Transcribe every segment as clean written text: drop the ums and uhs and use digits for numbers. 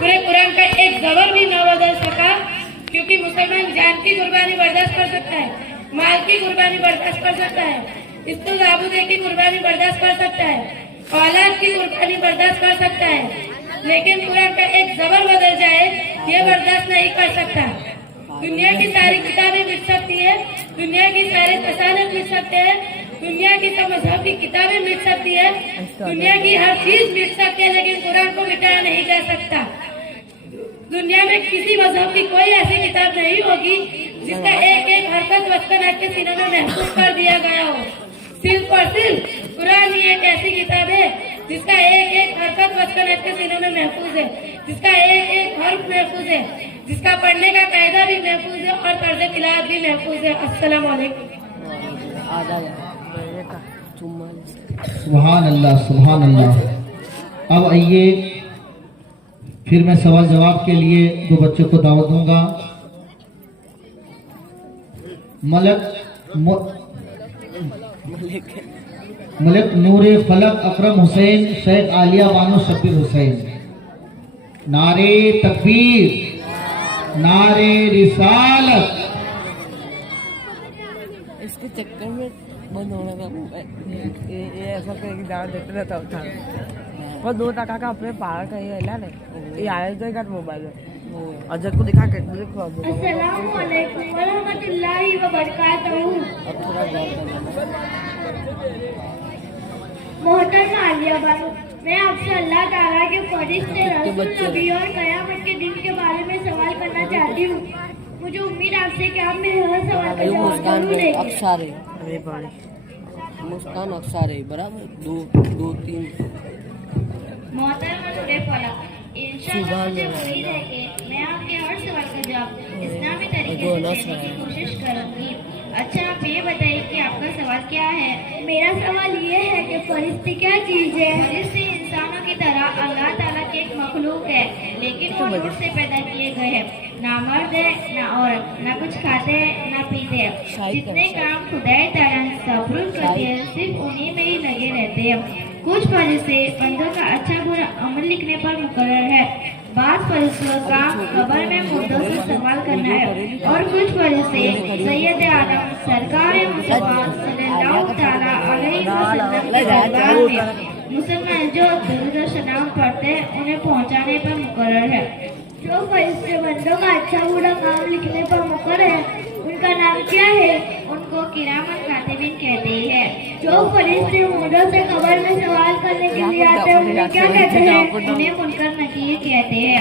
पूरे कुरान का एक जबर भी न बदल सका, क्योंकि मुसलमान जान की कुर्बानी बर्दाश्त कर सकता है, माल की कुर्बानी बर्दाश्त कर सकता है, इस्तेज़ाबुदे की कुर्बानी बर्दाश्त कर सकता है, औलाद की कुर्बानी बर्दाश्त कर सकता है, लेकिन कुरान का एक जबर बदल जाए ये बर्दाश्त नहीं कर सकता। दुनिया की सारी किताबें मिट सकती है, दुनिया की सारे तसानफ मिट सकते हैं, दुनिया की सब मजहब की किताबें मिट सकती है, दुनिया की हर चीज मिट सकती है, लेकिन कुरान को मिटाया नहीं जा सकता। दुनिया में किसी मजहब की कोई ऐसी किताब नहीं होगी जिसका एक एक हरकत वचन आपके सीनों में महफूज कर दिया गया हो। सिर्फ और सिर्फ कुरान ही एक ऐसी किताब है जिसका एक एक हरकत वचन आपके सीनों में महफूज है, जिसका एक एक हर्फ महफूज है, जिसका पढ़ने का कायदा भी महफूज है और तर्ज तिलावत भी महफूज है। अस्सलाम वालेकुम। सुभान अल्लाह, सुभान अल्लाह। अब आइए फिर मैं सवाल जवाब के लिए दो बच्चों को दावत दूंगा। मलिक नूरे फलक अकरम हुसैन, शेख आलिया बानो शब्बीर हुसैन। नारे तकबीर, नारे रिसालत। इसके चक्कर में बंद होने का मोबाइल ये ऐसा कहीं दाव देते रहता था और 2 टका का अपने पार का ये ना ये आया तो एक मोबाइल अजय को दिखा के मुझे खबर दो। अस्सलाम वालेकुम व रहमतुल्लाहि व बरकातहू। अब थोड़ा गौर करना। मोहतरम आलिया बानो, मैं आपसे अल्लाह ताला के फरिश्ते, रसूल, नबी और क़यामत के दिन के बारे में सवाल करना चाहती हूँ। मुझे उम्मीद आपसे कि आप मेरे हर सवाल का जवाब मुस्कान जरूर देंगे। अक्सर है मुस्कान अक्सर है बराबर 2 3। मोहतरम नूरे फलक, इंशाअल्लाह मुझे उम्मीद है कि मैं आपके हर सवाल का जवाब इस्लामी तरीके से देने की कोशिश करूंगी। अच्छा, आप ये बताइए कि आपका सवाल क्या है? मेरा सवाल ये है कि फरिश्ते क्या चीज है? फरिश्ते इंसानों की तरह अल्लाह ताला के एक मखलूक है, लेकिन वो नूर से पैदा किए गए हैं। ना मर्द है ना औरत, ना कुछ खाते हैं ना पीते हैं। जितने काम खुदाई ताला ने सब्र करते हैं सिर्फ उन्हीं में ही लगे रहते हैं। कुछ फरिश्ते बंदों का अच्छा बुरा अमल लिखने पर मुकर्रर है, बाद फरिश्तों का कब्र में मुर्दों से सवाल करना है, और कुछ फरिश्ते सैयद आदम सरकार मुस्तफा सल्लल्लाहु तआला अलैहि वसल्लम के दरबार में मुसलमान जो दुरूद सलाम पढ़ते हैं उन्हें पहुंचाने पर मुकर्रर है। जो फरिश्ते बंदों का अच्छा बुरा काम लिखने पर मुकर्रर है उनका नाम क्या है? उनको किरामन कातिबीन कहते हैं। जो फरिश्ते मुर्दों से कब्र में सवाल करने के लिए आते हैं उन्हें क्या कहते हैं? उन्हें मुनकर नकीर कहते हैं।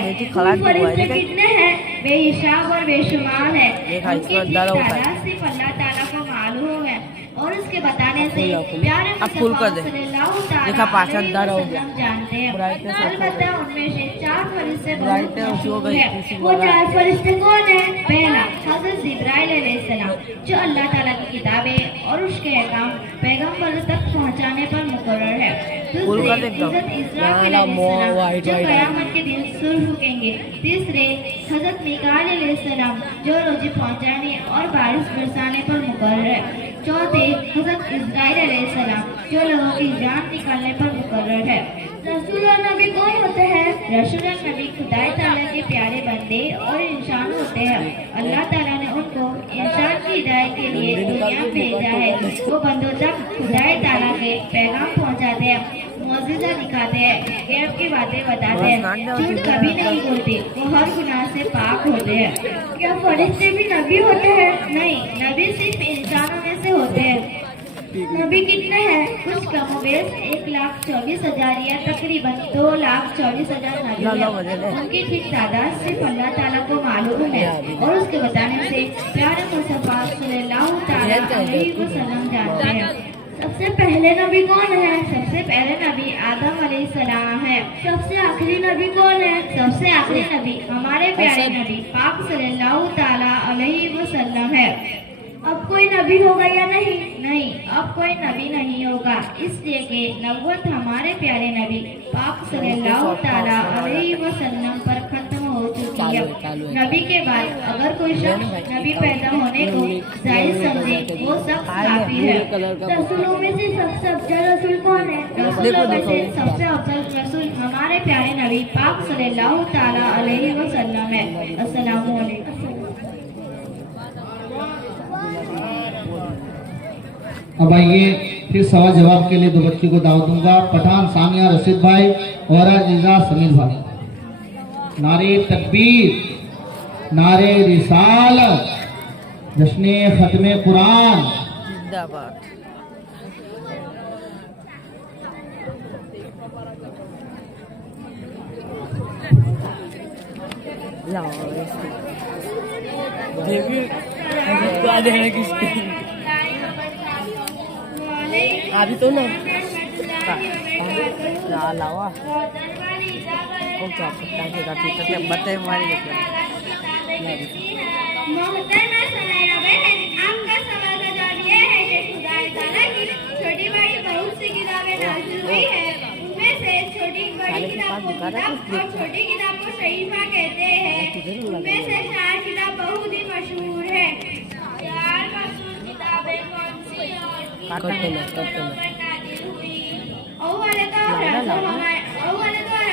फरिश्ते कितने हैं? बेहिसाब और बेशुमार है। उनकी तादाद सिर्फ अल्लाह ताला को मालूम है, और उसके बताने से प्यारे मुस्तफा सल्लल्लाहु तआला अलैहि वसल्लम जानते हैं। अलबत्ता उनमें से 4 फरिश्ते बहुत मशहूर हैं। वो 4 फरिश्ते कौन है? पहला, हज़रत जिब्राइल अलैहिस्सलाम, जो अल्लाह ताला की किताबें और उसके अहकाम पैगंबर तक पहुंचाने पर मुकर्रर है। दूसरे, हज़रत इस्राफील अलैहिस्सलाम, जो क़यामत के दिन सूर फूकेंगे। तीसरे, हज़रत मीकाईल अलैहिस्सलाम, जो रोज़ी पहुंचाने और बारिश बरसाने पर मुकर्रर है। चौथे, हज़रत इस्राईल अलैहिस्सलाम, जो लोगों की जान निकालने पर मुकर्रर है। रसूल और नबी कौन होते हैं? रसूल और नबी खुदाई ताला के प्यारे बंदे और इंसान होते हैं। अल्लाह ताला ने उनको इंसान की हिदायत के लिए दुनिया में भेजा है। वो बंदों तक खुदाई ताला के पैगाम पहुंचाते हैं, मौजिज़ा दिखाते हैं, गैब की बातें बताते हैं, झूठ कभी नहीं बोलते, वो हर गुनाह से पाक होते हैं। क्या फरिश्ते भी नबी होते हैं? नहीं, नबी सिर्फ इंसानों में से होते हैं। नबी कितने हैं? कुछ कमोबेश 1,24,000 या तकरीबन 2,24,000 नबी हैं। उनकी ठीक तादाद सिर्फ अल्लाह ताला को मालूम है, और उसके बताने से प्यारे मुस्तफा सल्लल्लाहु तआला अलैहि वसल्लम जानते हैं। सबसे पहले नबी कौन है? सबसे पहले नबी आदम अलैहिस्सलाम है। सबसे आखिरी नबी कौन है? सबसे आखिरी नबी हमारे प्यारे नबी पाक सल्लल्लाहु तआला अलैहि वसल्लम है। अब कोई नबी होगा या नहीं? नहीं, अब कोई नबी नहीं होगा, इसलिए कि नबूवत हमारे प्यारे नबी पाक सल्लल्लाहु तआला अलैहि वसल्लम पर खत्म हो चुकी मरियम। नबी के बाद अगर कोई शख्स नबी पैदा होने को जायज समझे वो शख्स काफी है। रसूलों में से सबसे अफजल रसूल कौन है? रसूलों में से सबसे अफजल रसूल हमारे प्यारे नबी पाक सल्लल्लाहु ताला अलैहि वसल्लम है। अस्सलामु अलैकुम। अब आइए फिर सवाल जवाब के लिए दो बच्चों को दावत दूंगा। पठान सानिया रशीद भाई और एजाज समीर भाई। नारे तकबीर, नारे रिसालत, जश्ने खत्मे कुरान। जिंदाबाद। अभी तो ना लावा कौन सा पत्ता के काफी तक बताए हमारे मोहतरमा सनाया बहन, आपका सवाल का जवाब ये है कि खुदा ताला की छोटी बड़ी बहुत सी किताबें नाज़िल हुई है। उनमें से छोटी बड़ी किताब को किताब और छोटी किताब को सहीफा कहते हैं। उनमें से 4 किताब बहुत ही मशहूर है। 4 मशहूर किताबें कौन सी और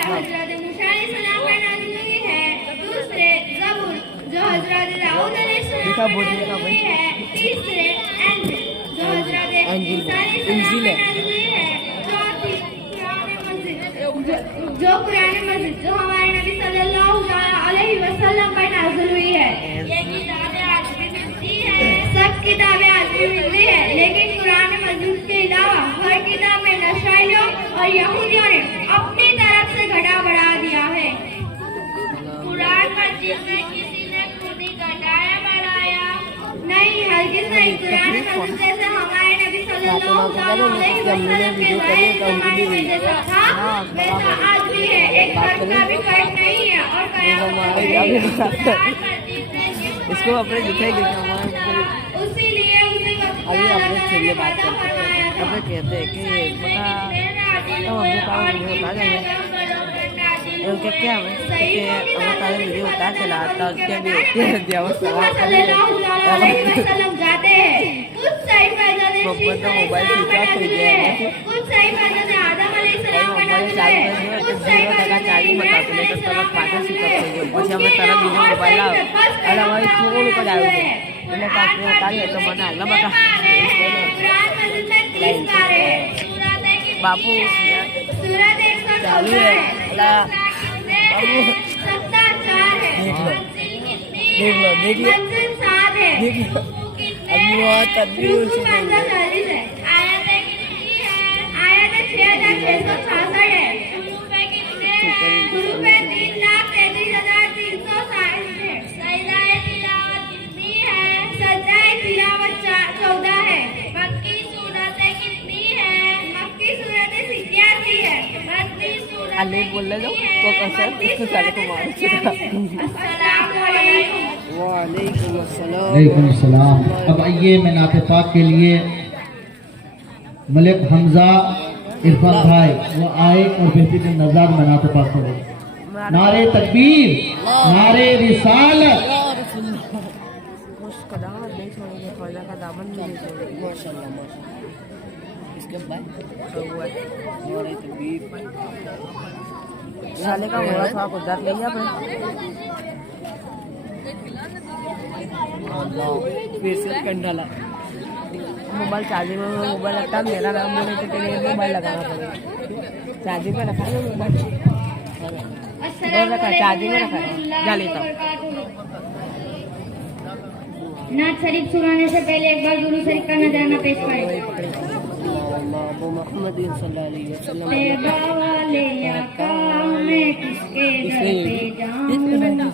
हज़रत मूसा अलैहिस्सलाम पर नाज़िल हुई है। दूसरे ज़बूर जो हज़रत दाऊद अलैहिस्सलाम पर नाज़िल हुई है। तीसरे इंजील जो हज़रत ईसा अलैहिस्सलाम पर नाज़िल हुई है। चौथी कुरान मजीद जो हमारे नबी सल्लल्लाहु अलैहि वसल्लम पर नाज़िल हुई है। ये किताबें आज भी मिलती है। सब किताबें आज भी मिलती है, लेकिन कुरान मजीद के अलावा हर किताब में नशाइयों और यहूदियों ने अपनी तरफ से घटा बढ़ा दिया है। कुरान मजीद में किसी ने खुद ही घटाया बढ़ाया नहीं, हरगिज़ नहीं। कुरान मजीद जैसे हमारे नबी सल्लल्लाहु अलैहि वसल्लम के ज़ाहिर ज़माने में जैसा था वैसा आज भी है। एक फर्क का भी फर्क नहीं है। और इसको अपने दिखाई उसीलिए उसी वक्त अभी अपने खेलने बात करते हैं। अपने कहते हैं कि बता उनके क्या है वीडियो उतार चला था उसके भी होते हैं जाते हैं। कुछ सही फायदा ने मोबाइल स्विच ऑफ हो गया है। कुछ सही फायदा ने आदम अलैहिस्सलाम पर नाज़िल है। कुछ सही फायदा चार्जिंग बता तो नहीं तो तरफ पाछे स्विच ऑफ हो गया। પછી અમે તરત બીજો મોબાઈલ લાવ અને અમારી થોડું પર આવ્યું છે એટલે કાપને ઉતારીએ તો મને આગળ બતા બાપુ ચાલુ है એટલે બાપુ देख लो देख लो अभी वो तदबीर से अली बोल रहे तो कैसे इसको साले को मार वालेकुम अस्सलाम। अब आइए मैं नाते पाक के लिए मलिक हमजा इरफान भाई वो आए और बेहतरीन नज़ार में नाते पाक करें। नारे तकबीर, नारे रिसालत। साले का मोबाइल थोड़ा कुदरत ले गया फिर से कंडाला मोबाइल चार्जिंग में मोबाइल लगता मेरा नाम बोले तो के लिए मोबाइल लगाना पड़ेगा। चार्जिंग में रखा है मोबाइल रखा चार्जिंग में रखा जा लेता हूँ। नात शरीफ सुनाने से पहले एक बार दुरूद शरीफ का नजराना पेश करें। मोहम्मद सल्लल्लाहु अलैहि वसल्लम तैयबा वाले आका मैं किसके दर पे जाऊं,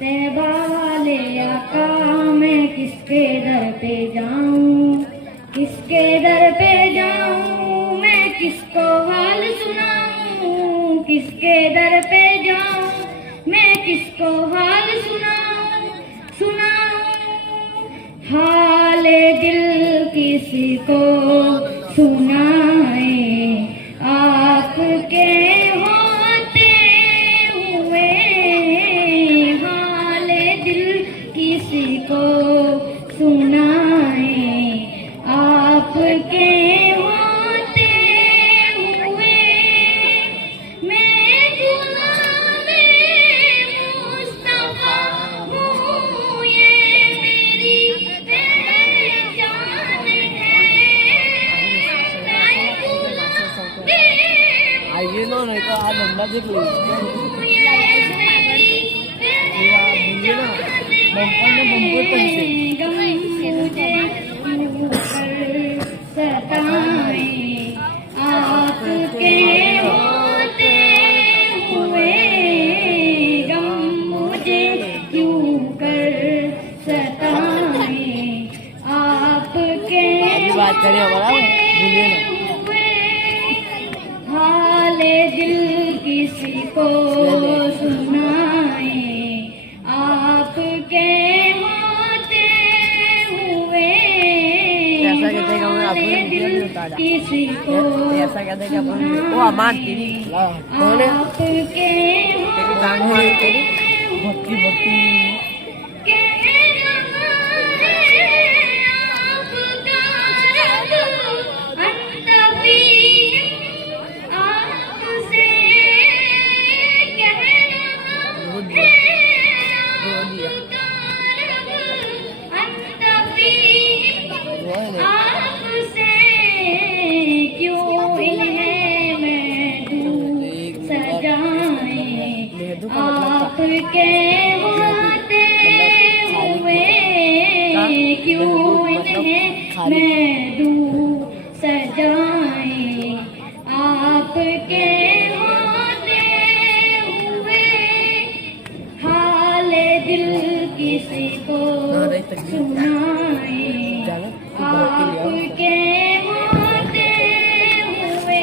तैयबा वाले आका मैं किसके दर पे जाऊं, किसके दर पे जाऊं मैं किसको हाल सुनाऊं, किसके दर पे जाऊं मैं किसको हाल सुनाऊं, हाल दिल किसी को सुनाए आपके होते हुए, हाल ये ना बम्पर में बम्पर पैसे गम मुझे यूं कर सताए, आपके होते हुए गम मुझे यूं कर सताए, आपके अभी बात करें हमारा भूलिए ना हाले दिल किसी को सुनाए, आपके होते हुए ऐसा कहते हैं कि हमें अपनी हाले वीडियो दिल नहीं उतारा किसी को ऐसा कहते हैं कि अपन वो अमान तेरी कौन है आपके तेरी गान मार तेरी भक्ति भक्ति आपके होते हुए क्यों इन्हें मैं दूं सजाए, आपके होते हुए हाले दिल किसी को सुनाए, आपके होते हुए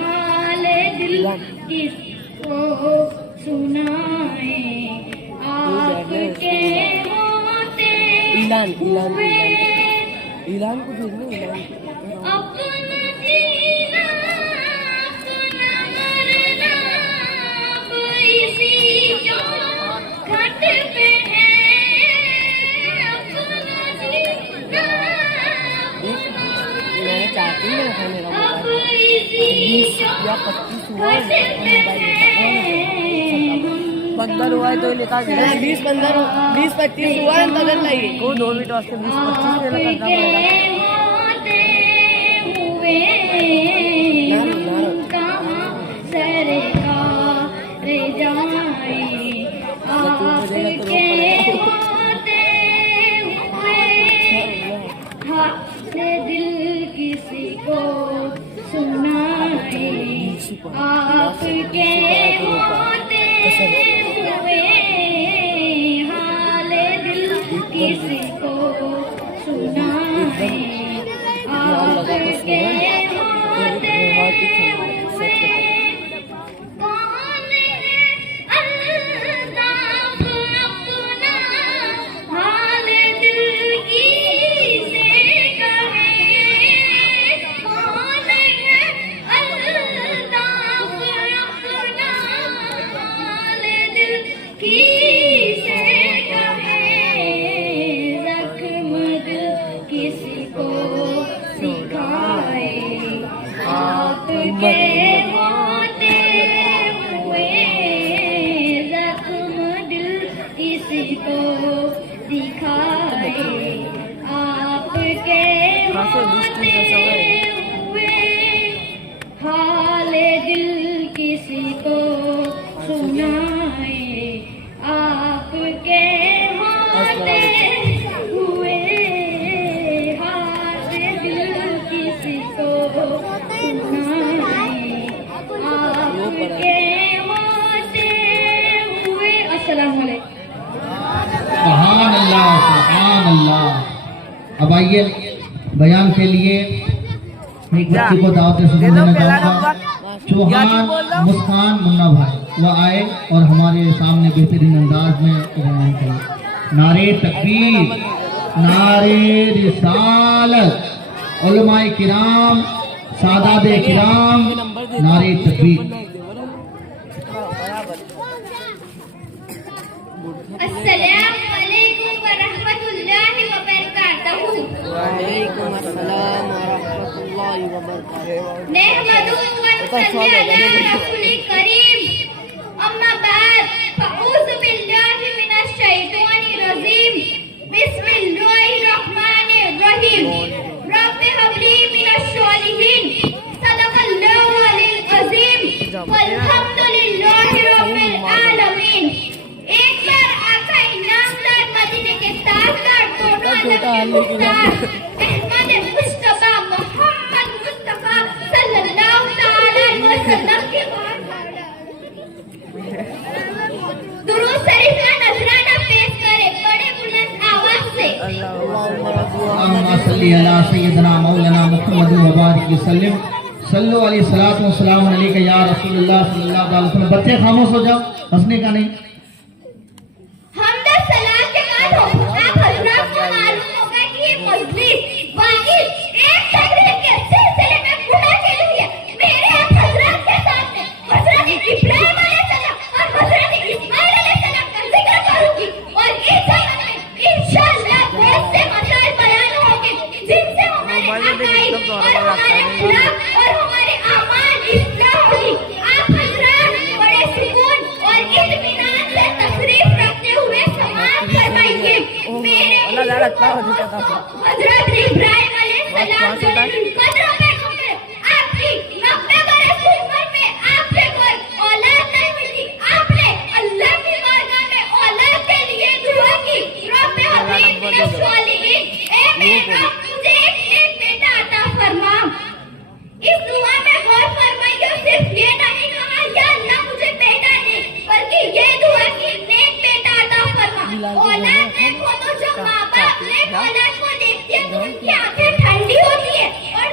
हाले दिल किसी को सुनाए, आपके होते ईलान ईलान हुए ईलान को भेजना ईलान अपना जीना अपना मरना अब इसी चौखट पे है, अपना जीना मैंने चाहती में रखा मेरा अब मोबाइल इसी 20 या 25 हुआ है पंद्रह हुआ है तो निकाल 20-25 हुआ है बदल नहीं को 2 मिनट वास्ते 20-25 करना पड़ेगा दिल किसी को सुनाए, आपके होते हुए हाले दिल किसी को सुनाए, आपके होते हुए कौन है अल्ताफ अपना हाल दिल की से कहे, कौन है अल्ताफ अपना हाल दिल की से कहे, जख्म दिल किसी को सिखाए, आपके होते हुए जख्म दिल किसी को दिखाए, आपके होते हुए हाले दिल किसी को सुनाए, आपके होते हुए हाले दिल किसी को सुनाए, आपके होते हुए। अस्सलाम वालेकुम। सुभान अल्लाह। अब आइए बयान के लिए एक बच्ची को दावत से देना चाहूँगा। चौहान मुस्कान मुन्ना भाई वो आए और हमारे सामने बेहतरीन अंदाज में बयान करें। नारे तकबीर, नारे रिसालत, उलमाए किराम, सादाते किराम, नारे तकबीर। अस्सलामु अलैकुम व रहमतुल्लाहि व बरकातहू। वालेकुम अस्सलाम व रहमतुल्लाहि व बरकातहू। नहमदुहु व नसल्ली अला रसूलिल करीम। अम्मा बाद फऊज़ु बिल्लाहि मिनश शैतानिर रजीम। बिस्मिल्लाहिर रहमानिर रहीम। Rabbi humbly मिनश सालिहीन। सदक़ल्लाहु अज़ीम। वल्हम्दुलिल्लाहि रब्बिल आलमीन। एक बार मुख्तार अहमद मुस्तफा मोहम्मद मुस्तफा सल्लल्लाहु तआला अलैहि वसल्लम के दुरूद शरीफ का नजराना पेश करें बड़े बुलंद आवाज से। अल्लाहुम्मा सल्ली अला सय्यिदना मौलाना मुहम्मद व बारिक वसल्लम सल्लु अलैहि सलातु व सलाम अलैका या रसूलुल्लाह सल्लल्लाहु अलैहि वसल्लम। बच्चे खामोश हो जाओ, हंसने का नहीं। हमदा सलाम के बाद आप हजरात को मालूम होगा कि ये मजलिस वाहिद एक तकरीर के सिलसिले में गुनाह के लिए मेरे आप हजरात के सामने हजरत इब्राहिम अलैहिस्सलाम और हजरत इस्माइल अलैहिस्सलाम का जिक्र करूंगी और इस समय में इंशाअल्लाह बहुत से मसाइल बयान होंगे जिनसे हमारे अकाईद और हमारे अखलाक और हमारे अमाल इस्लाह होगी। आप हजरात बड़े सुकून और इत्मीनान से तशरीफ रखते हुए समाअत फरमाइए। मेरे हजरत इब्राहिम अलैहिस्सलाम जो कदरों में गुजरे, आपकी 90 बरस की उम्र में आपसे कोई औलाद नहीं मिली, आपने अल्लाह की बारगाह में औलाद के लिए दुआ की। रब हबीब मिनश सालिहीन, ए मेरे रब मुझे एक बेटा अता फरमा। इस दुआ में गौर फरमाइए, सिर्फ ये नहीं कहा या अल्लाह मुझे बेटा दे, बल्कि ये दुआ की नेक बेटा अता फरमा। औलाद नेक हो तो जो माँ बाप नेक औलाद को देखते हैं तो उनकी आंखें ठंडी होती है और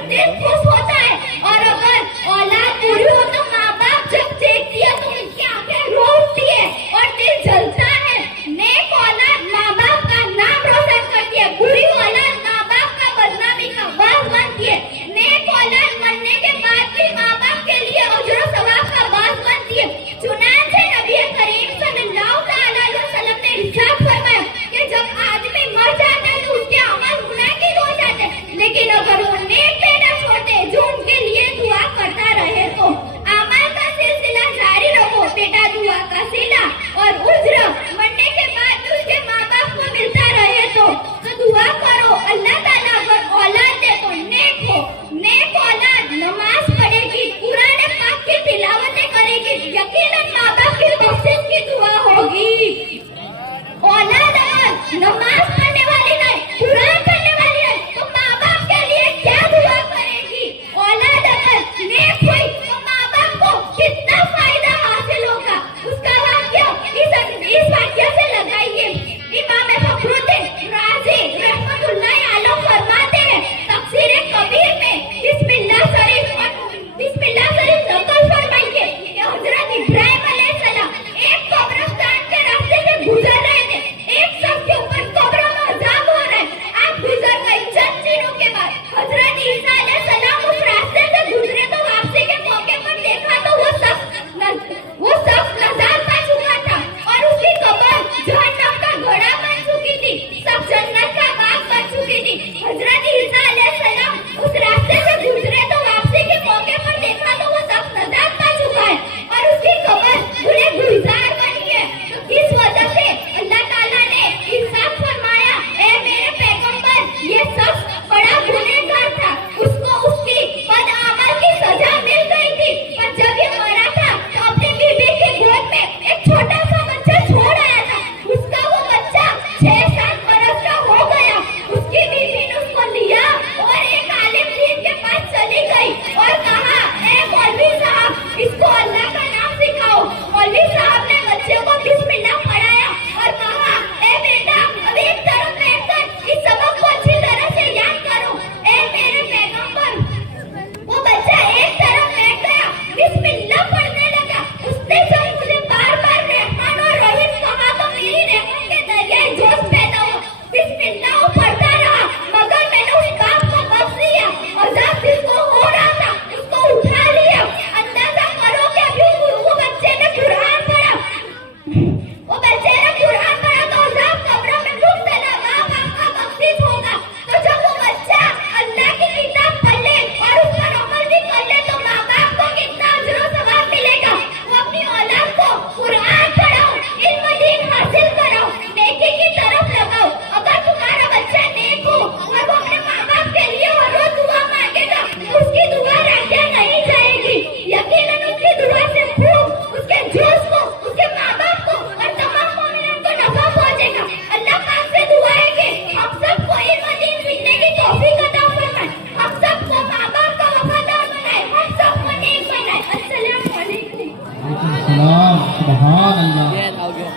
सुभान अल्लाह,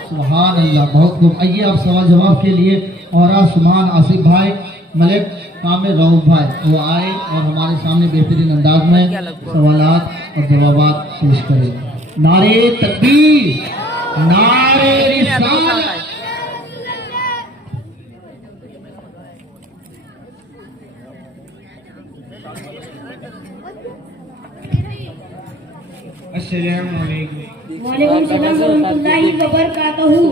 सुभान अल्लाह। बहुत खूब। आइए आप सवाल जवाब के लिए और सुमान आसिफ भाई, मलिक कामिल रऊफ भाई वो आए और हमारे सामने बेहतरीन अंदाज में सवालात और जवाबात पेश करें। नारे तकबीर, नारे रिसालत। अस्सलामु अलैकुम। वालेकुम सलाम वरहमतुल्लाहि वबरकातुहू।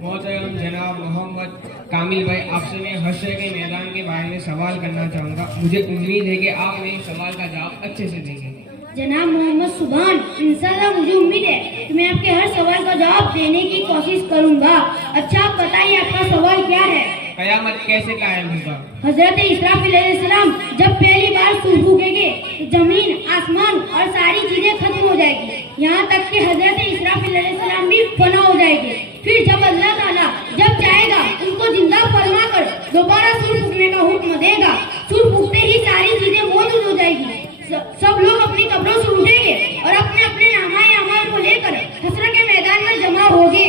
मोहतरम जनाब मोहम्मद कामिल भाई, आपसे मैं हश्र के मैदान के बारे में सवाल करना चाहूँगा। मुझे उम्मीद है कि आप मेरे सवाल का जवाब अच्छे से देंगे। जनाब मोहम्मद सुभान, इंशाल्लाह मुझे उम्मीद है कि मैं आपके हर सवाल का जवाब देने की कोशिश करूंगा। अच्छा, आप बताइए आपका सवाल क्या है? कयामत कैसे कायम होगा? हजरत इस्राफील अलैहिस्सलाम जब पहली बार सूर फूकेंगे तो जमीन, आसमान और सारी चीजें खत्म हो जाएगी, यहाँ तक कि हजरत इस्राफील अलैहिस्सलाम भी फना हो जाएंगे। फिर जब अल्लाह ताला जब चाहेगा उनको जिंदा फरमा कर दोबारा सूर फूकने का हुक्म देगा, सूर फूकते ही सारी चीजें मौजूद हो जाएगी। सब लोग अपनी कब्रों से उठेंगे और अपने अपने नामाए अमाल को लेकर हसरा के मैदान में जमा होंगे।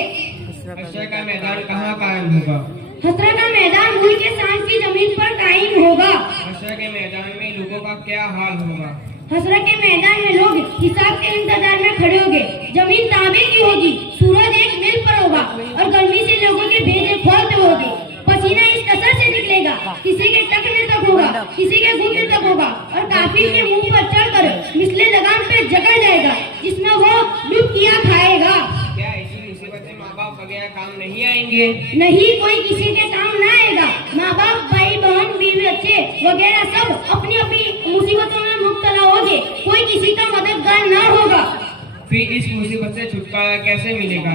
हश्र का मैदान कहाँ कायम होगा? हसरा का मैदान मुल्क के सांस की जमीन पर कायम होगा। हश्र के मैदान में लोगों का क्या हाल होगा? हसरा के मैदान में लोग हिसाब के इंतजार में खड़े होंगे। जमीन ताबे की होगी, सूरज एक मील पर होगा और गर्मी से लोगों के भेजे खोलते होंगे। पसीना इस कसर से निकलेगा, किसी के टखने तक होगा, किसी के घुटने तक होगा और काफिर के मुंह पर चढ़कर मिसले लगाम पे जकड़ जाएगा, जिसमें वो लुप्तियां खाएगा। क्या ऐसी मुसीबत में माँ बाप वगैरह काम नहीं आएंगे? नहीं, कोई किसी के काम ना आएगा। माँ बाप, भाई बहन, बीवी बच्चे वगैरह सब अपनी अपनी मुसीबतों में मुब्तला होंगे, कोई किसी का मददगार ना होगा। फिर इस मुसीबत से छुटकारा कैसे मिलेगा?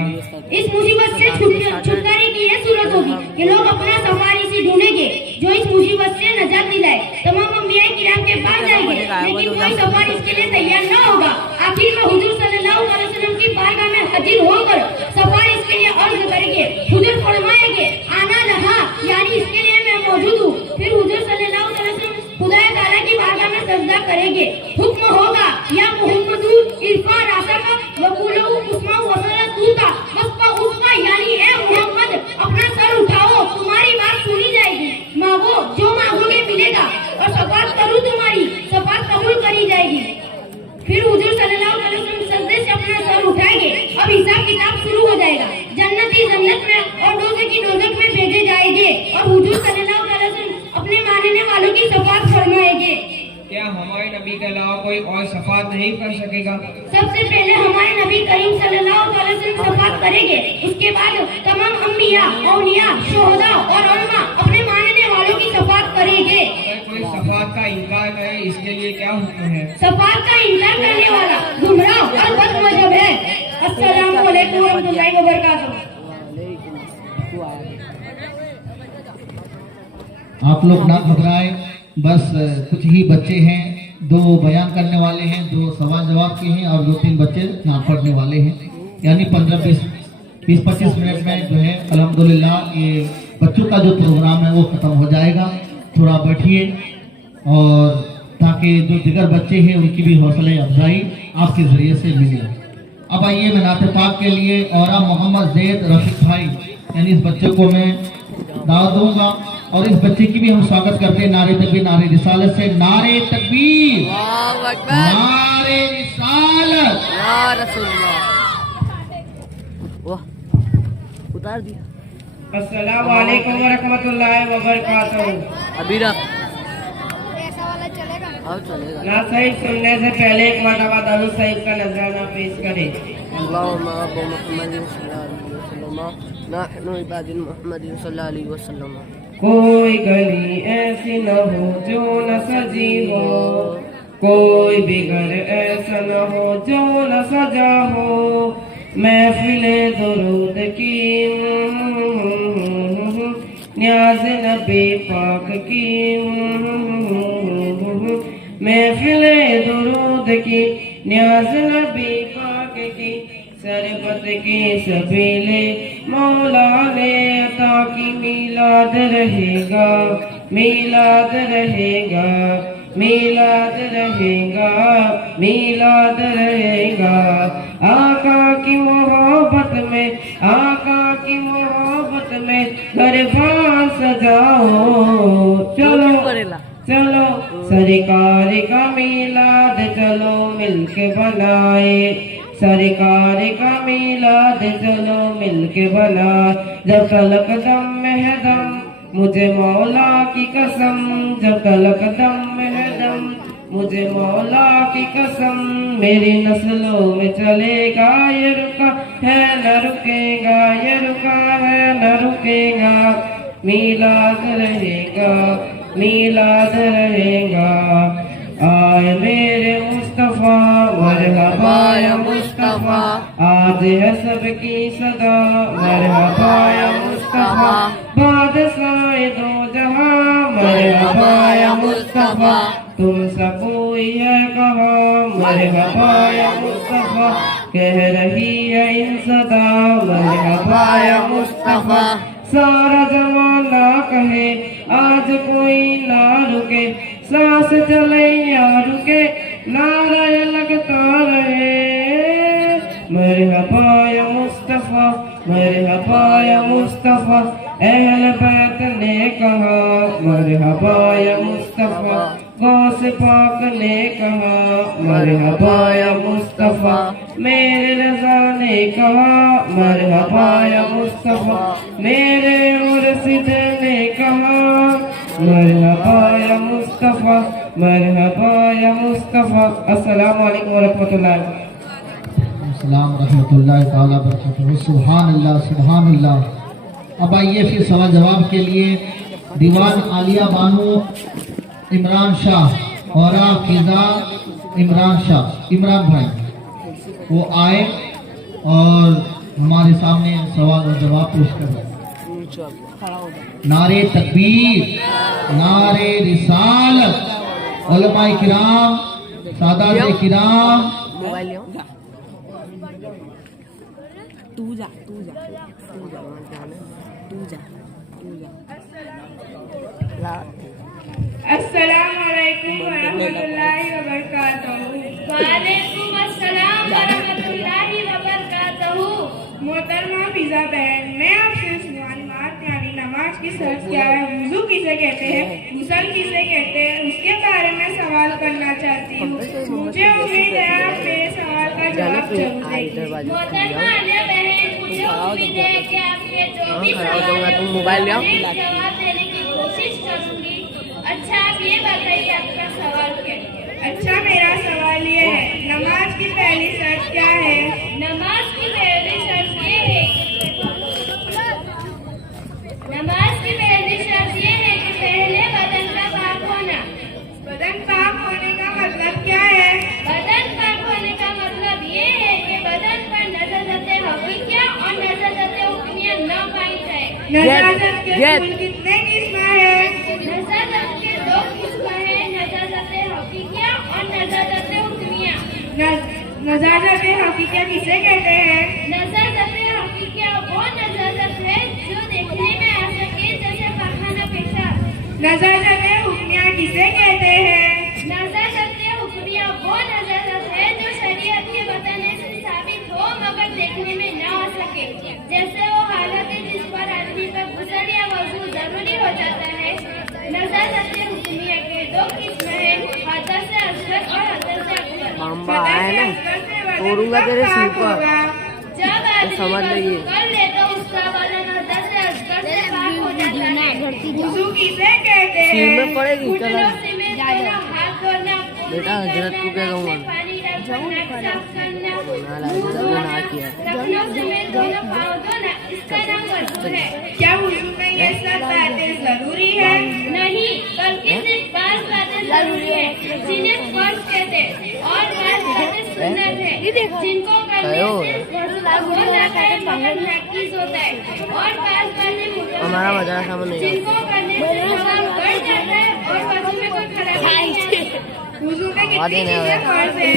इस मुसीबत से छुटकारे की यह सूरत होगी कि लोग अपना सफारिशी ढूंढेंगे जो इस मुसीबत से नजात दिलाए। तमाम अंबिया किराम के पास जाएंगे, लेकिन कोई सफारिश के लिए तैयार न होगा। आखिर में हुजूर सल्लल्लाहु अलैहि वसल्लम की बारगाह में हाजिर होकर सफारिश के लिए अर्ज करेंगे। हुजूर फरमाएंगे, आना लहा, यानी इसके लिए मैं मौजूद हूँ। फिर हुजूर सल्लल्लाहु अलैहि वसल्लम खुदा ताला की बारगाह में सजदा करेंगे। हुक्म होगा, या मोहम्मदू इरफा रासा का वकुलहु उस्मा वसला तूता वस्फा उसका, यानी ए मोहम्मद अपना सर उठाओ, तुम्हारी बात सुनी जाएगी। मांगो, जो मांगोगे मिलेगा और सफात करूँ तुम्हारी, सफात कबूल करी जाएगी। फिर हुजूर सल्लल्लाहु अलैहि वसल्लम सजदे से अपना सर उठाएंगे। अब हिसाब किताब शुरू हो जाएगा। जन्नती जन्नत में और दोज़खी दोज़ख में भेजे जाएंगे और हुजूर सल्लल्लाहु अलैहि वसल्लम अपने मानने वालों की सफात फरमाएंगे। क्या हमारे नबी के अलावा कोई और सफात नहीं कर सकेगा? सबसे पहले हमारे नबी करीम सल्लल्लाहु अलैहि वसल्लम सफात करेंगे, उसके बाद तमाम अंबिया, औलिया, शोहदा और उलमा अपने मानने वालों की सफात करेंगे। अगर कोई सफात का इनकार करे, इसके लिए क्या हुक्म है? सफात का इनकार करने वाला गुमराह और बदमजहब है। अस्सलामु अलैकुम वरहमतुल्लाहि वबरकातुहू। आप लोग ना घबराएं, बस कुछ ही बच्चे हैं, दो बयान करने वाले हैं, दो सवाल जवाब के हैं और 2-3 बच्चे नाम पढ़ने वाले हैं। यानी 15-20-25 मिनट में जो है अल्हम्दुलिल्लाह ये बच्चों का जो प्रोग्राम है वो खत्म हो जाएगा। थोड़ा बैठिए और ताकि जो दिगर बच्चे हैं उनकी भी हौसला अफजाई आपके जरिए से मिले। अब आइए मैं नाते पाक के लिए और मोहम्मद जैद रफीक भाई, यानी इस बच्चे को मैं दावत दूंगा और इस बच्चे की भी हम स्वागत करते हैं। नारे तकबीर, नारे रिसालत से। नारे तकबीर, नारे रिसालत, या रसूलुल्लाह। वाह, उतार दिया। अस्सलामु अलैकुम वरहमतुल्लाहि वबरकातुहू। अभी रख, अब चलेगा। ना सही सुनने से पहले एक मरतबा दरूद शरीफ का नजराना पेश करें। अल्लाहुम्मा अब्बा मुहम्मदिन सल्लल्लाहु अलैहि वसल्लम, नहनु इबादिन मुहम्मदिन सल्लल्लाहु अलैहि वसल्लम। कोई गली ऐसी न हो जो न सजी हो, कोई भी घर ऐसा न हो जो न सजा हो। महफिले दुरूद की न्याज़ नबी पाक की, महफिले दुरूद की न्याज़ नबी पाक की। सरबत के सबीले मौला ने अता की, मीलाद रहेगा, मीलाद रहेगा, मीलाद रहेगा, मीलाद रहेगा। आका की मोहब्बत में, आका की मोहब्बत में घर बार सजाओ। चलो चलो सरकार का मीलाद चलो मिलके बनाए, सरकार का मीलाद चलो मिलके बनाए। जब तलक दम में है दम मुझे मौला की कसम, जब तलक दम में है दम मुझे मौला की कसम। मेरी नस्लों में चलेगा ये रुका है न रुकेगा, ये रुका है न रुकेगा। मीलाद रहेगा, मीलाद रहेगा। आए मेरे मुस्तफा मरहबा या मुस्तफा, आज है सबकी सदा मरहबा या मुस्तफा। बादशाह दो जहां मरहबा या मुस्तफा, तुम सब कोई है कहा मरहबा या मुस्तफा। कह रही है इन सदा मरहबा या मुस्तफा। सारा जमाना कहे आज कोई ना रुके, सांस चले या रुके नारा लगता रहे। मरहबा या मुस्तफा, मरहबा या मुस्तफा। अहल बैत ने कहा मरहबा या मुस्तफा, गौस पाक ने कहा मरहबा या मुस्तफा। मेरे रज़ा ने कहा मरहबा या मुस्तफा, मेरे मुर्शिद ने कहा मरहबा या मुस्तफा, मरहबा या मुस्तफा। अस्सलाम वालेकुम व रहमतुल्लाह। अस्सलाम रहमतुल्लाहि ताला बरकातहू। सुभान अल्लाह, सुभान अल्लाह। अब आइए फिर सवाल जवाब के लिए दीवान आलिया बानो इमरान शाह और फिजा इमरान शाह, इमरान भाई वो आए और हमारे सामने सवाल और जवाब पेश करें। नारे तकबीर, नारे रिसालत, उलमाए किराम, सादाते किराम। तू जा तू जा तू जा तू जा तू जा। अस्सलाम वालेकुम व रहमतुल्लाहि व बरकातहू। वालेकुम अस्सलाम व रहमतुल्लाहि व बरकातहू। मोहतरमा फिजा बहन, मैं आपसे मालूमात यानी नमाज की शर्त क्या है, वुजू किसे कहते हैं, गुस्ल किसे कहते हैं, उसके बारे में सवाल करना चाहती हूँ। मुझे उम्मीद है आप मेरे सवाल का जवाब जरूर देंगे। मोहतरमा आलिया बहन, मुझे उम्मीद है कि आपके जो भी सवाल हैं, तुम मोबाइल ले आओ। जवाब देने की कोशिश करूंगी। अच्छा आप ये बताइए आपका सवाल क्या है? अच्छा मेरा सवाल ये है, नमाज की पहली शर्त क्या है? नमाज की पहली शर्त ये है, नमाज की पहली शर्त ये है कि पहले बदन का पाक होना। बदन पाक होने का मतलब क्या है? बदन पाक होने का मतलब ये है कि बदन पर नजाजत हकीकिया और नजाजत हुक्मिया न पाई जाए। नजाजत के कुल कितने किस्म है? नजाजत के दो किस्म है, नजाजत हकीकिया और नजाजत हुक्मिया। नजाजत हकीकिया किसे कहते हैं? नजाजत हकीकिया वो नजाजत है जो देखने में आ सके, जैसे पखाना पेशाब। नजाजत हुक्मिया किसे कहते हैं? नजाजत हुक्मिया वो नजाजत है जो शरीयत के बताने से साबित हो मगर देखने में न आ सके, जैसे वो हालत है जिस पर आदमी पर गुस्ल या वजू जरूरी हो जाता है। नजाजत हुक्मिया के दो किस्म है, हदस असगर और हदस अकबर। मामा आया ना तोड़ूंगा तेरे सिर पर। जब आदमी समझ लीजिए। वजू कर ले तो उसका बदन हदस असगर से पाक हो जाता है। वुजू किसे कहते सिर हैं? में पड़ेगी चलो। घुटनों से में पहला हाथ धोना, बेटा हजरत को क्या कहूँगा पानी रखना, साफ करना, ना किया रखना से में दोनों पाँव धोना, इसका नाम वजू है। क्या वुजू में ये सब बातें जरूरी है? नहीं, बल्कि सिर्फ 5 बातें जरूरी है जिन्हें फर्ज कहते हैं और 5 बातें सुन्नत है जिनको करने से वजू हो जाता है मगर नाकिस होता है, और 5 बातें हमारा बाजार सामान नहीं जिनको करने से सवाब बढ़ जाता है और वजू में कोई खराबी नहीं आती। वुजू में कितनी चीजें फर्ज है?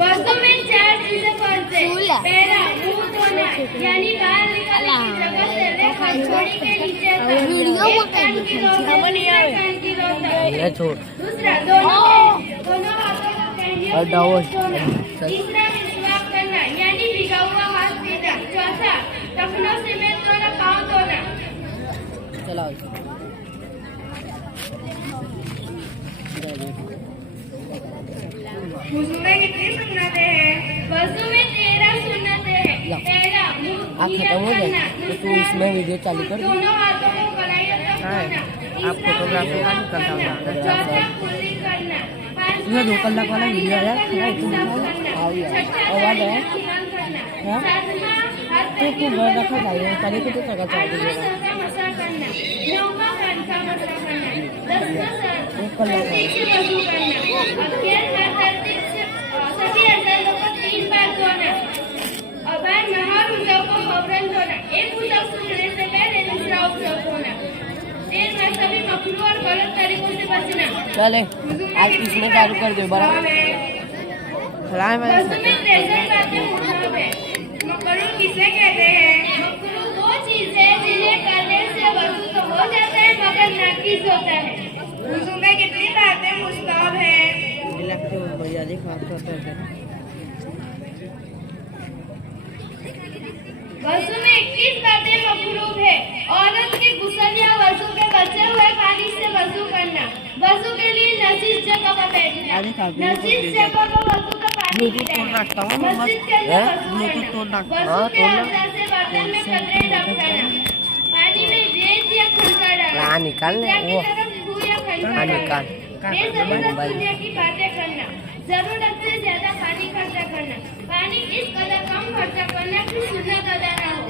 वजू में 4 चीजें फर्ज है। पहला मुंह धोना यानी बाहर निकलने की जगह से लेकर छोड़ी के नीचे तक, एक कान की रो से दूसरे कान की रो तक। ये छोड़ दूसरा दूसरा दोनों हाथों को कंधियों से जोड़ना। तीसरा मिसवाक करना यानी भिगा हुआ हाथ पीना। चौथा टखनों से मेल धोना, पाँव धोना। वुजू में कितनी सुन्नतें हैं? वजू में 13 सुन्नतें हैं। पहला मुंह खत्म हो जाए तो तू उसमें वीडियो चालू कर दे। दोनों हाथों को कलाइयों तक धोना। आप फोटोग्राफी का नहीं करता हूँ। चौथा कुल्ली करना। इसमें 2 कलाक वाला वीडियो है, खड़ा है, आवाज है तो तू घर रखा जाए पहले तो जगह चाह दे सभी मखलू और गलत तरीकों से बचना। चले आज इसमें चालू कर दे बराबर खिलाए मैं वजू में 63 बातें मुताबिक है। मकरूह किसे कहते हैं? मकरूह वो चीज है जिन्हें करने से वजू तो हो जाता है मगर नाकिस होता है। वुजू में कितनी बातें मुस्ताहब हैं? लगते हो भैया देखो आप तो वजू में 21 बातें मकरूह है। औरत के गुस्ल या वजू के बचे हुए पानी से वजू करना। वजू के लिए नसीस जगह पर बैठना। नसीस जगह पर वजू का पानी गिराना। मस्जिद के अंदर वजू करना। वजू के अंदर से बर्तन में कतरे डबकाना। पानी में रेत या खनका डालना। निकालने की वो तरफ छू या खनका निकाल डालना। बेजरूरत दुनिया की बातें करना। जरूरत से ज्यादा पानी खर्चा करना। पानी इस कदर कम खर्चा करना कि सुन्नत अदा ना हो।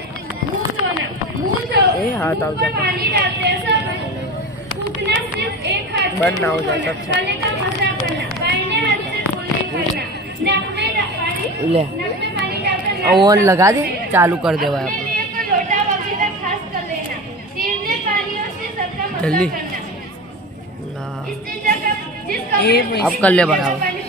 मुंह धोना। मुंह पर पानी डालते समय थूकना सिर्फ एक हाथ से बंद ना हो जाए धोना। तब से। गले का मसा करना। बाएं हाथ से कुल्ली करना। नक में पानी डालकर वो लगा दे चालू कर दे भाई अपने लिए कोई लोटा वगैरह खास कर लेना। तीरने पानियों से सबका मसा जल्दी। करना। ना इस्तिंजा का जिस अब कर ले बराबर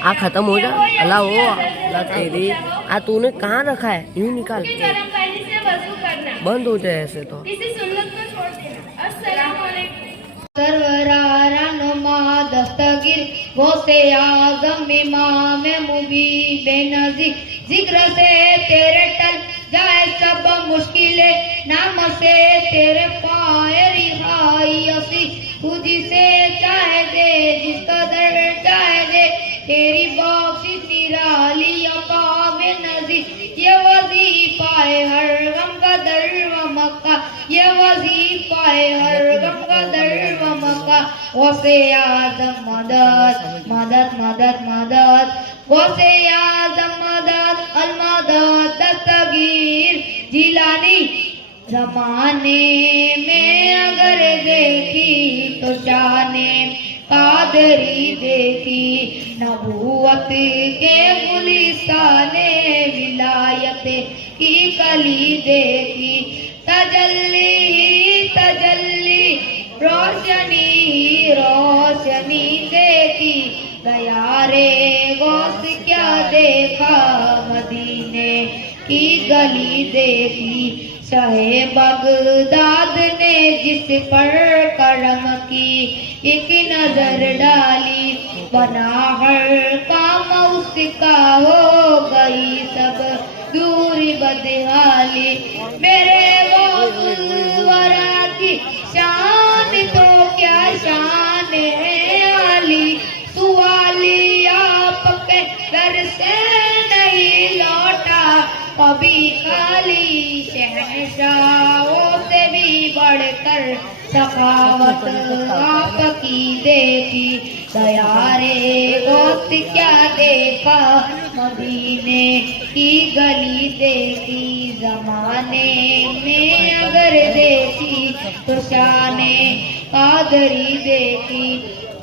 आ खत्म हो जा अल्लाह हो अल्लाह तेरी आ तूने कहाँ रखा है यूं निकाल गरम पानी से वजू करना। बंद हो जाए ऐसे तो किसी सुन्नत को छोड़ देना। अस्सलाम वालेकुम। सरवरारा नुमा दस्तगीर गौसे आजम इमाम मुबीन बेनज़ीर जिक्र से तेरे टल जाए सब मुश्किलें नाम से तेरे पाए रिहाई असी तू जिसे चाहे दे जिसका दर चाहे दे तेरी बख्शिश निराली अता में नज़ीर ये वजीफा है हर गम का दर व मक्का ये वजीफा है हर गम का दर व मक्का वसे आज़म मदद मदद मदद मदद वसे आज़म मदद अल मदद दस्तगीर जिलानी ज़माने में अगर देखी तो शाने कादरी देखी नबूवत के गुलिस्ताने विलायत की कली देखी तजल्ली ही तजल्ली रोशनी ही रोशनी देखी गया रे गौस क्या देखा मदीने की गली देखी शाहे बगदाद ने जिस पर करम की एक नजर डाली बना हर काम उसका हो गई सब दूरी बदहाली मेरे वो वरा की शान तो क्या शान है आली सुवाली आपके दर से नहीं लौटा कभी खाली शहंशाहों से भी बढ़कर सखावत आपकी देखी दया रे दोस्त क्या देखा मदीने की गली देखी जमाने में अगर देखी तो शाने कादरी देखी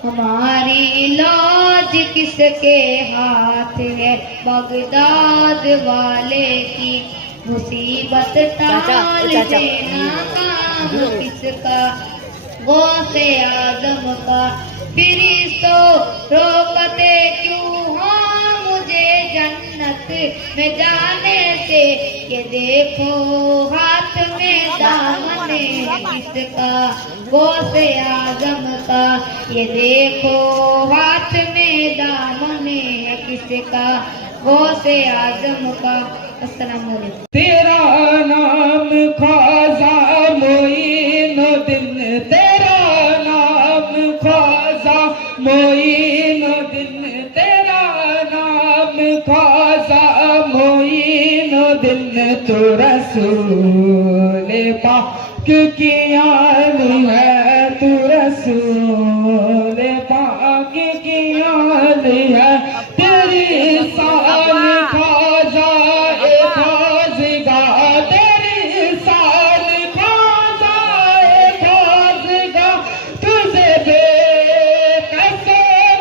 हमारी लाज किसके हाथ है बगदाद वाले की मुसीबत टाल देना काम किसका गौसे आदम का फिरिश्तो रोकते क्यों हाँ मुझे जन्नत में जाने से ये देखो हाथ हाथ में दामने किसका गौसे आजम का, ये देखो हाथ में दामने किसका गौसे आजम का। अस्सलाम वालेकुम। तेरा नाम ख्वाजा मोइनुद्दीन, तेरा नाम ख्वाजा मोइनुद्दीन, तेरा नाम ख्वाजा मोइनुद्दीन, तो रसूल पाक की आन है, तू रसूल पाक की आन है, तेरी शान ख्वाजा खाज़गा, तेरी शान ख्वाजा खाज़गा, तुझे बेकसर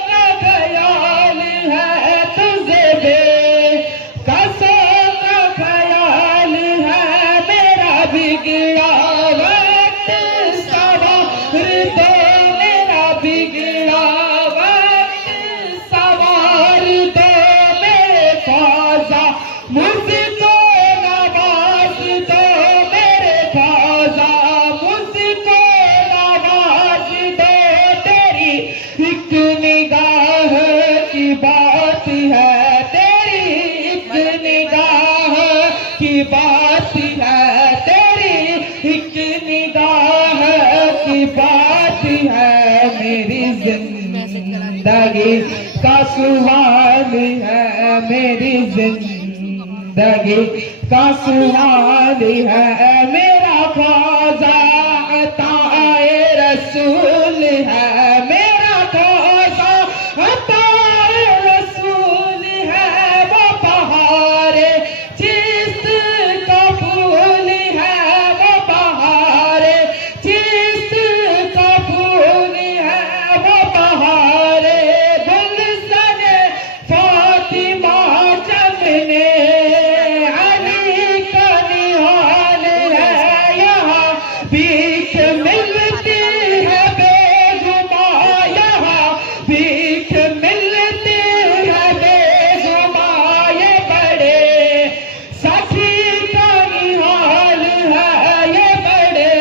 न ख्याल है, तुझे बेकसर न ख्याल है, मेरा बिगड़ा वक्त सवार दो, मेरा बिगड़ा वक्त सवार दो, मेरे ख्वाजा मुझको नवाज दो, मेरे ख्वाजा मुझको नवाज दो, तेरी एक निगाह की बात है, तेरी एक निगाह की बात है, तेरी एक निगाह की बात है, मेरी जिंदगी का सुहाग है, मेरी जिंदगी का सुहाग है, मेरा ख्वाजा अताए रसूल है, मेरा ख्वाजा अताए रसूल है, वो बहारे चिस्त का फूल है, वो बहारे चिस्त का फूल है, वो बहारे गुलशन फातिमा चमने अली का निहाल है, यहाँ बीच मिलती है बेगुमा, यहाँ बीच मिलती है बेगुमा, ये बड़े सखी का निहाल है, ये बड़े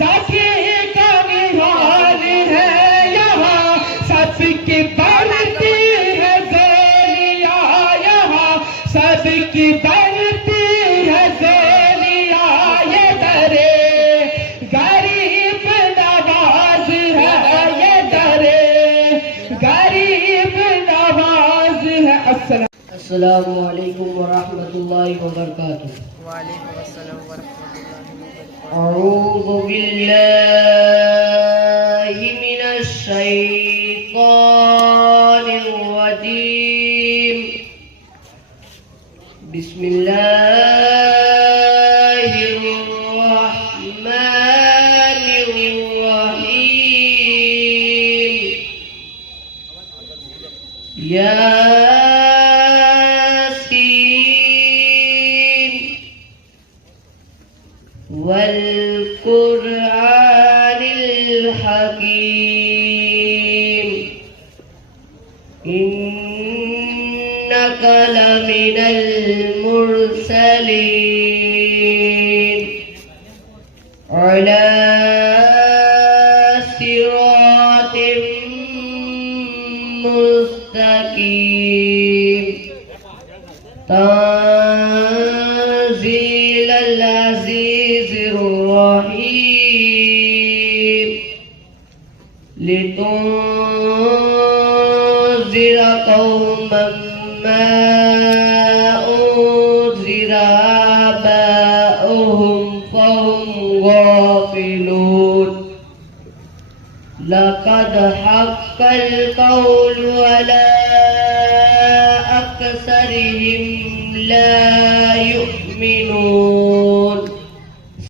सखी का निहाल है, यहाँ सबकी बनती है जोलिया, यहाँ सबकी बनती है जोलिया, ये दरे गरीब नवाज है, ये दरे गरीब नवाज है। अस्सलामु अलैकुम व रहमतुल्लाहि व बरकातुहू। वालेकुम अस्सलाम व रहमतुल्लाहि अऊज़ु बिल्लाहि मिनश शैतानिर रजीम। बिस्मिल्लाहिर रहमानिर रहीम। यासीन वल कुरआनिल हकीम, इन्नका लमिनल मुरसलीन, अला सिरातिम मुस्तकीम, तंजीलल अज़ीज़िर रहीम, लितुनज़िर कौमन मा उनज़िर आबाउहुम फहुम गाफिलून, लक़द हक़्क़ल क़ौलु अला अक्सरिहिम ला युमिनून।